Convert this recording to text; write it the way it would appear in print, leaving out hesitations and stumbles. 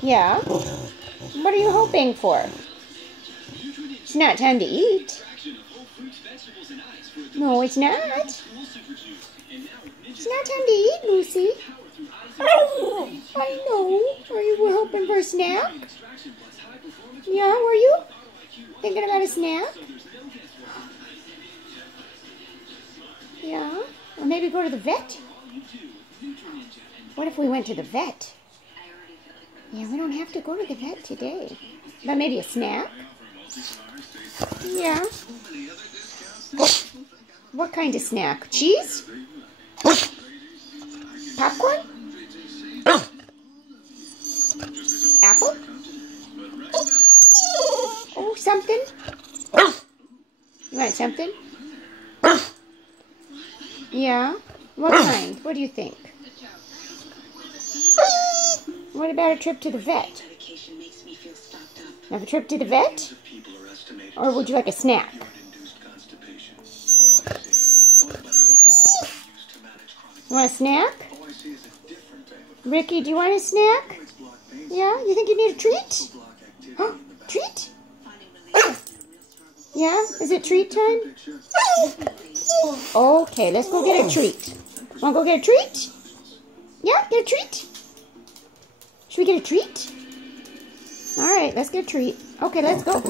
Yeah? What are you hoping for? It's not time to eat. No, it's not. It's not time to eat, Lucy. I know. Are you hoping for a snack? Yeah, were you? Thinking about a snack? Yeah? Or maybe go to the vet? What if we went to the vet? Yeah, we don't have to go to the vet today. But maybe a snack? Yeah. What kind of snack? Cheese? Popcorn? Apple? Oh, something? You want something? Yeah? What kind? What do you think? What about a trip to the vet? Have a trip to the vet? Or would you like a snack? You want a snack? Ricki, do you want a snack? Yeah? You think you need a treat? Huh? Treat? Yeah? Is it treat time? Okay, let's go get a treat. Want to go get a treat? Yeah? Get a treat? Should we get a treat? Alright, let's get a treat. Okay, let's go.